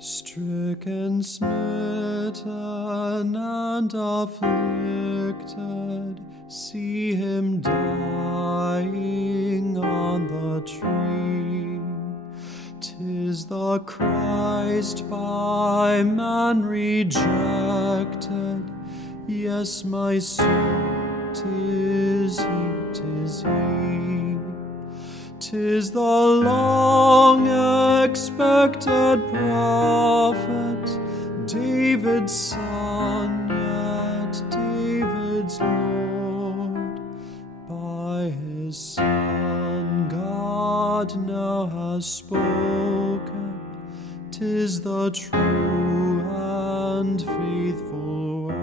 Stricken, smitten, and afflicted, see him dying on the tree. 'Tis the Christ by man rejected, yes, my soul, 'tis he, 'tis he. 'Tis the long-expected prophet, David's son, yet David's Lord. By his Son God now has spoken, 'tis the true and faithful word.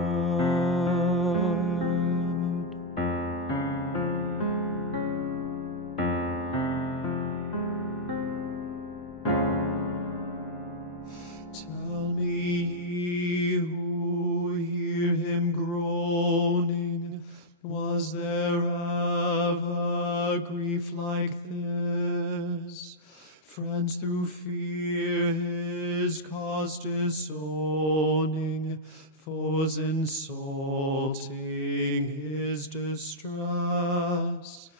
Tell me, ye who hear him groaning, was there ever grief like this? Friends through fear his cause disowning, foes insulting his distress.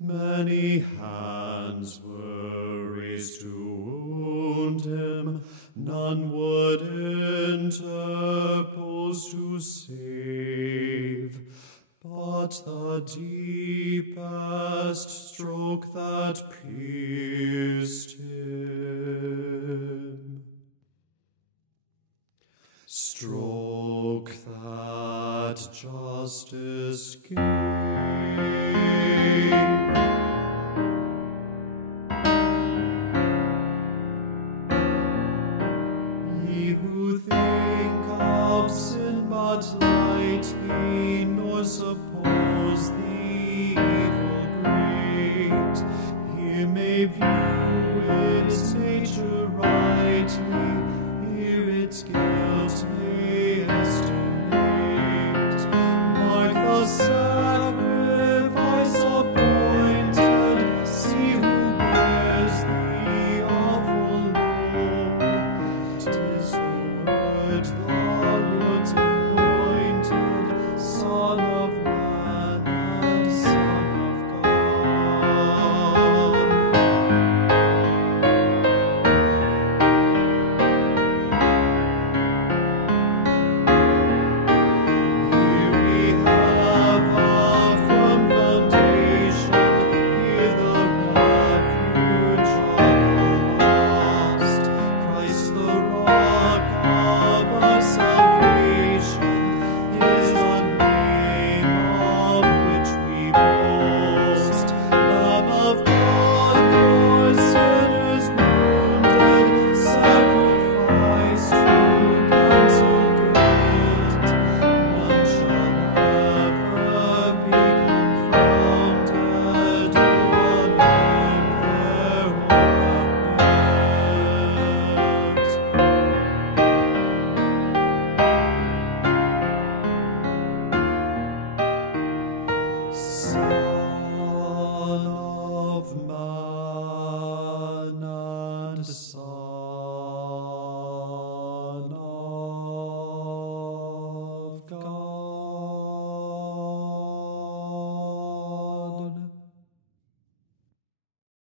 Many hands were raised to wound him, none would interpose to save. But the deepest stroke that pierced him, stroke that justice gave. Ye who think of sin but lightly, nor suppose the evil great, here may view its nature rightly, here its guilt may estimate. Mark the sacrifice appointed, see who bears the awful load. 'Tis the word the Lord's anointed, Son of Man and Son of God. Here we have a firm foundation, here the refuge of the lost, Christ the rock of our salvation.